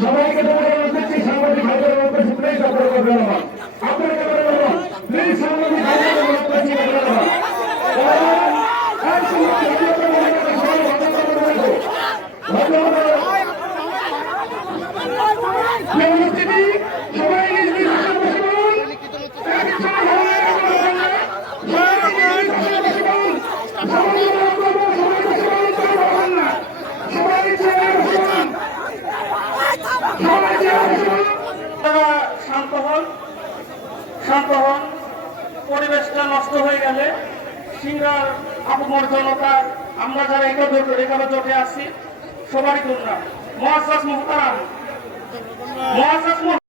সবাইকে সাংবাদিক ভাইদের শান্ত হন। পরিবেশটা নষ্ট হয়ে গেলে সিঙ্গার আপমর জনতা আমরা যারা এখানে জোটে আছি সবারই জন্য মহাসাস